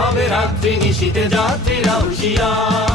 হবে রাত্রি নিশীতে যাত্রীরা হুশিয়ার।